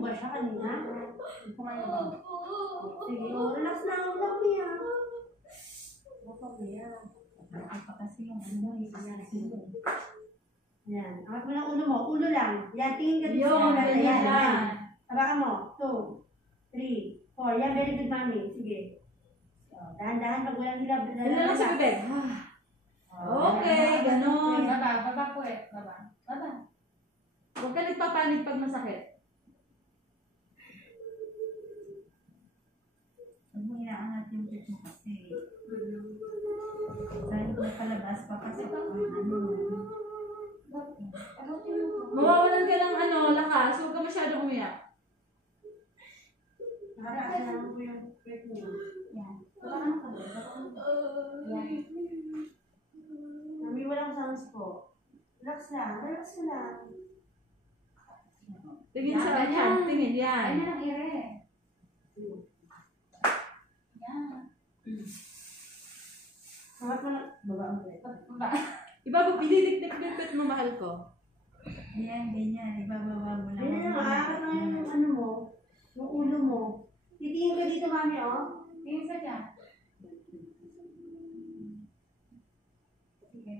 mo ba siya kanina? Kumain ba? Sige, relax na ang ulam niya. Huwag niya. Ang pa kasi yung ano, yan. Angat mo lang ulo mo. Ulo lang. Yan, tingin ka dito. Yan. Tabakan mo. 2, 3, 4. Yan, very good, mami. Sige. Dahan-dahan pag walang hilab. Ano lang sa bibig? Okay, ganon. Baba po eh. Baba. Huwag ka nagpapanig pag masakit. Huwag mo inaangat yung pit mo kasi. Dahil may palabas pa kasi Mawawalan ka ng lakas. Huwag ka masyadong umiyak. Nakakasalamat mo yung pit mo. yan. Mami, walang sounds po. Relax lang. Relax lang. Tingin sa chan. Tingin, yan. Ay, na lang ire. Yan. Angat mo lang. Baba ang pit. Ididikdik mo, mahal ko. Yan, ganyan. Ibababa mo lang. Ganyan lang. Angat lang yung ano mo. Yung ulo mo. Titingin ka dito, mami, oh. Tingin sa dyan. Sige.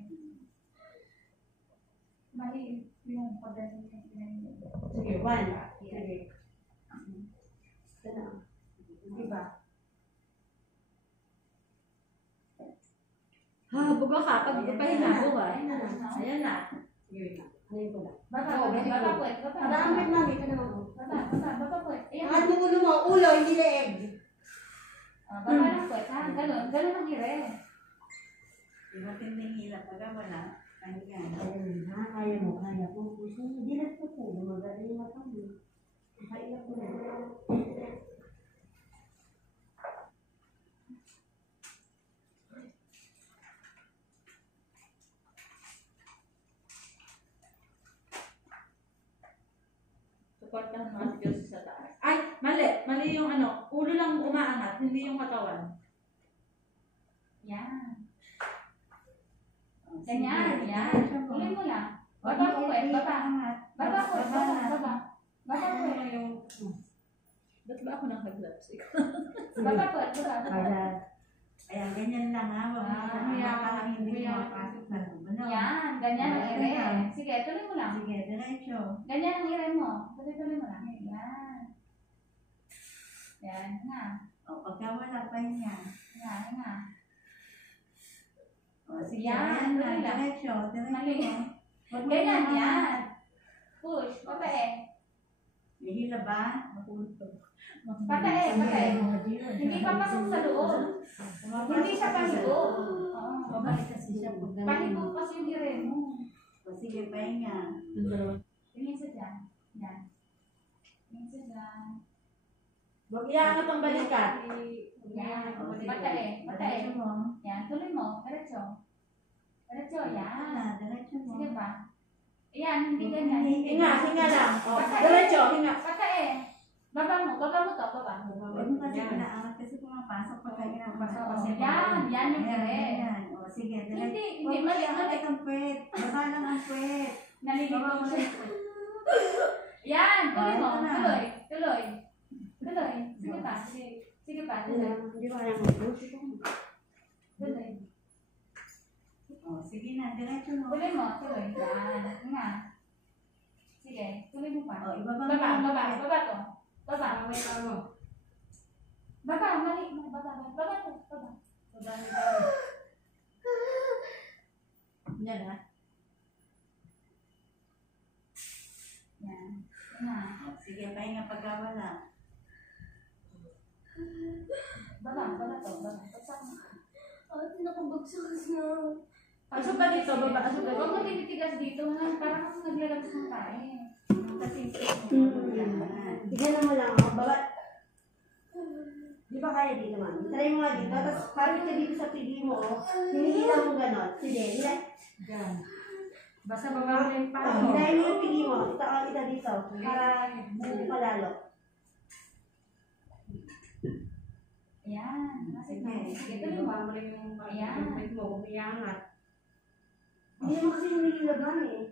Mali yung pagdating ng pinangyay. Sige, 1. Sige. Ito. Diba? Buga ka. Pag pahinga, buga. Ayan na. Sige, ayun ko na. Baba po eh. Madaan mo yung mami. Ito naman ko. Baba po eh. Ayan. Angat mo ulo mo. Ulo, hindi leeg. Baba lang po eh. Ganon ang ire. Diba tinding hila pag wala? Ayan. Ayun, ha? Kaya mo. Kaya po. Hindi na po po. Magaling na kami. Kaya po na. Supportahan mo si Diyos sa taas. Ay, mali. Mali yung ulo lang umaangat, hindi yung katawan. Yan. Ganyan. Yan. Tuloy mo lang. Baba po eh. Baba po eh. Baba po eh. Ba't ba ako nang hag-gloves? Baba po eh. Baba. Ayan, ganyan lang ha. Huwag mo lang hindi mapasok na naman. Yan. Ganyan ang ire. Sige, tuloy mo lang. Sige, diretso. Ganyan ang ire mo. Tuloy mo lang. Yan. Yan nga. O, pagka wala pa niya. Yan nga. O, sige, Yan, ayan na. tuloy lang. Diretso. Mali. Ganyan. Yan. Push. Baba eh. May hila ba? Patay. Hindi pa pasok sa loob. Hindi siya palibog. Babalik kasi siya. Palibog kasi yung ire mo. O, sige, pahinga. Tingin sa dyan. Yan. Tingin sa dyan. Huwag iangat ang balikat. Yan. Patay. Diretso mo. Yan. Tuloy mo. Diretso. Yan. Diretso mo. Sige ba? Yan. Hindi ganyan. Hinga lang. Diretso, hinga. Patay. Baba mo to. Baba. Huwag mo kasi pinaangat kasi pumapasok pagka ginapasok kasi. Yan yung ire. O, sige, diretso. Hindi Huwag mo mali. iangat ang puwet. Baba lang ang puwet. Nalilito siya. Yan. Tuloy mo. Tuloy. Sige pa. Sige pa. Hindi ko alam mo. Tuloy. O, sige na, diretso mo. Tuloy mo. Yan. Nga. Sige. Tuloy mo pa. O, ibaba mo. Baba to. Baba. Baba. Mali. Baba to. Yan ha. Yan. Nga. O, sige, pahinga pagka wala. Baba to. Bagsak mo. Nakabagsak na. Asok ka dito, baba. Asok ka Huwag mo dito. tinitigas dito. Parang kasi naglalabas ng tayo. Kasi, Tignan mo lang, oh. Baba. Di ba kaya dito, mami? Try mo nga dito. Tapos kapit ka dito sa pili mo, oh. Hinihila mo ganon. Sige, Yan. Basta baba mo yung paa mo. hilahin mo yung pili mo. Ita dito. Para hindi pa lalo. Ayan. Sige, tuloy mo. Ayan. Hindi naman kasi hinihila ba eh.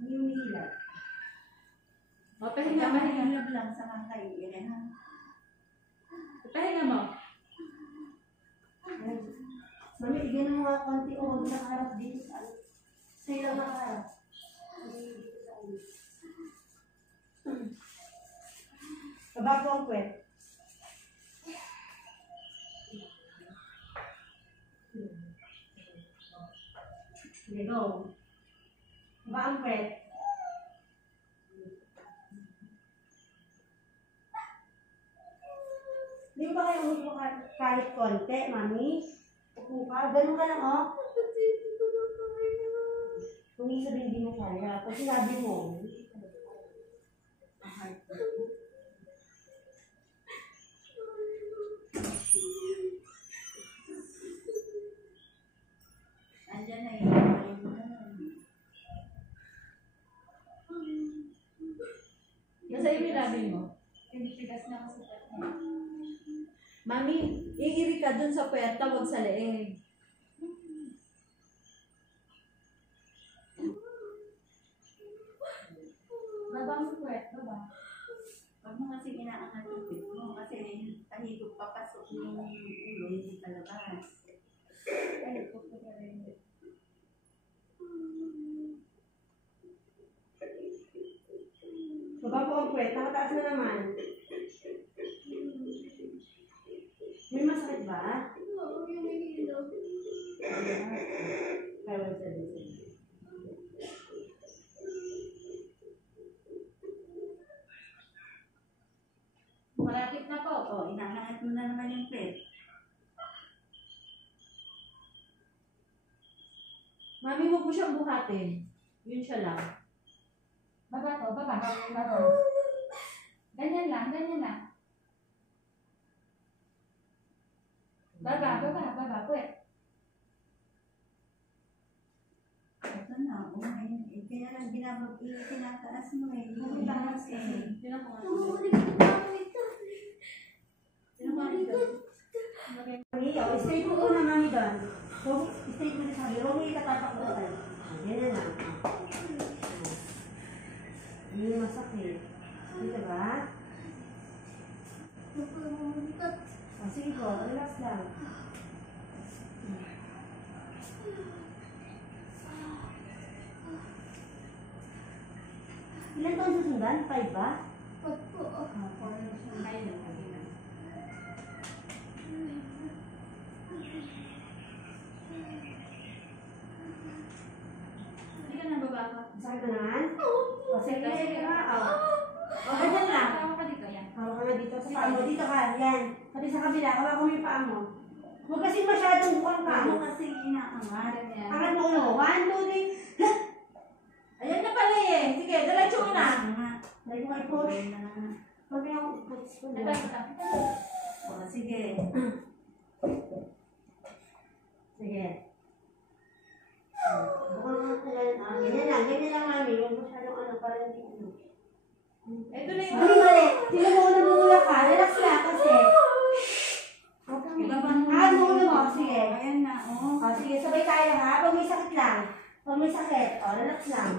Hindi hinihila. O, pahinga, pahinga. Mahilab lang sa kakainin, ha? Pahinga mo. Mami, igyan mo nga konti o huwag nakaharap dito sa ano. Sa'yo lang nakaharap. Baba po ang kwet. Sige, go. Baba ang kwet. Hindi ba kayo upo kahit konti, mami? Upo ka. Ganun ka lang, oh. Kung sabihin hindi mo kaya, pag sinabi mo, Andyan na yun. Nasa iyo yung labi mo. Pinipigas na ako sa pet. Mami, iiri ka dun sa puwerta, wag sa leeg. Baba mo pwet, baba. Huwag mo kasi inaangat yung pit mo kasi tahigop papasok yung ulo, hindi kalabas. Ay, puto ka rin. baba po ang kwet, nakataas na naman. May masakit ba? Oo, yung nahihilog. Kaya wala sa dito. Malapit na po. O, inaangat mo na naman yung pit. Mami, huwag mo siyang buhatin. Yun siya lang. Baba to, baba. Baba. Ganyan lang, ganyan lang. Baba, pwet. Ito na, ayun. Kaya lang tinataas mo eh. Hindi taas eh. Mami, o, straight mo una, mami, doon. So, straight mo na sabi, huwag mo itatapak doon. Yan na lang. Hindi masakit. Dito ba? O, sige po, relax lang. Ilan taon susundan? 5 ba? Hindi ka na baba ka. Sakit na naman? O, sige, sige nga. O, ganyan lang. Tawa ka dito, yan. Hawak ka nga dito sa paa mo. Dito ka, yan. Pati sa kabila, hawak mo yung paa mo. Huwag kasi masyadong bukang paa Huwag mo. mo kasi inaangat. Ganyan. Angat mo ulo. 1, 2, 3. Ayan na pala eh. Sige, diretso mo na. Dali mo kay push. Huwag mo yung push ko Ito, na. ito. O, sige. Sige. Bukang mo ko ganyan. Ganyan lang. Ganyan lang, mami. Huwag masyadong ano, para hindi ano. Ito na yung... Mali, mali. Tingnan mo na muna ka. Relax lang kasi. Ibaba mo. Angat mo ulo mo. Sige. Ayan na, o. O, sige. Sabay tayo ha. Pag may sakit lang. Pag may sakit. O, relax lang.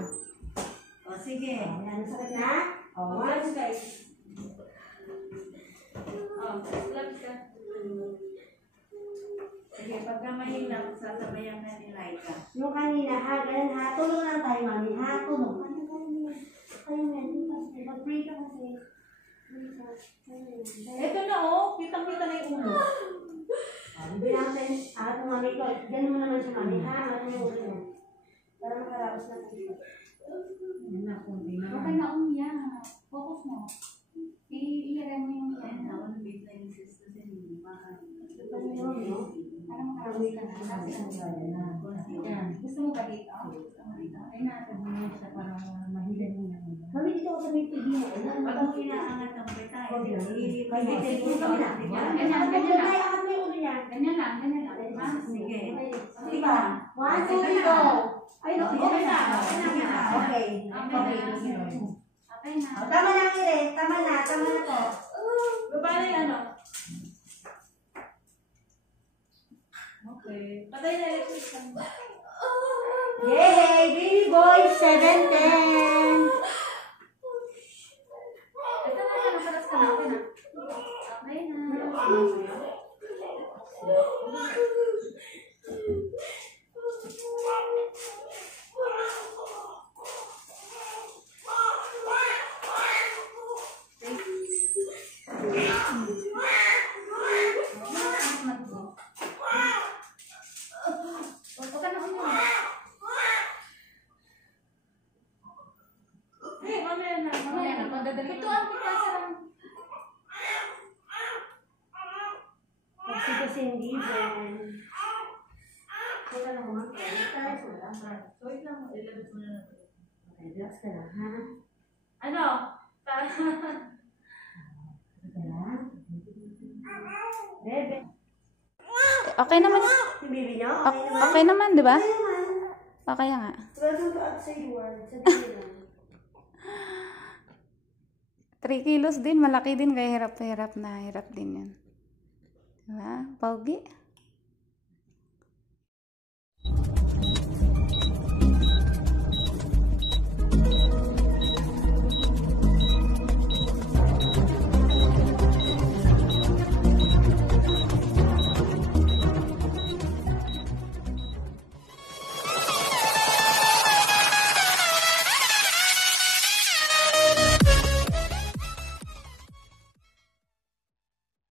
O, sige. O, yan. Sakit na? O, Relax guys. Oh, relax ka. Sige, pagka mahina, sasabayan na ni Laika. yung kanina ha. Ganun ha. Tulong lang tayo, mami. Ha? Tulong. Kayo nga. Mag-pray ka kasi. Ito na oh. Kitang-kita na yung ulo. Bilang tayo. Angat mo, mami ko. Ganun mo naman siya, mami. Ha? Angat mo yung ulo mo. Para makaraos na tayo. Huwag ka na umiyak. Focus mo. I-iire mo yung Ayan yan. na, one big line system din. Para makaraos ka na. Yan. Gusto mo ba dito? Ay, natin mo yan siya para mahilan mo na. Mami, dito ako sa may TV mo. Pag mo inaangat ang pita, Sige, i-pag-itin mo kami na. Ganyan, ganyan lang. Angat mo yung ulo niya. Ganyan lang, ganyan lang. Ha? Sige. Sige ba? 1, 2, 3, go! Ay, no, okay na. Okay na. Okay. Okay na. Okay. Okay na. O, tama na, Ire. Tama na po. Baba na yung ano. Okay. Patay na electric fan. Yay! Baby boy, 710! Okay na. Okay na. Huwag ka na umuha. Mamaya na. Mamaya na. Magdadali. Ito ang pagkasarang. Kasi kasi hindi then wala lang naman tayo wala. So, wait lang. Ilabas mo na natin. Okay, relax ka lang, ha? Ano? Bebe. Okay naman. Yung baby niyo? Okay naman? Okay naman, di ba? Okay naman. Okay nga. Welcome to outside world. Sabihin nyo lang. 3 kilos din, malaki din, kaya hirap din yun. Diba? Paugi.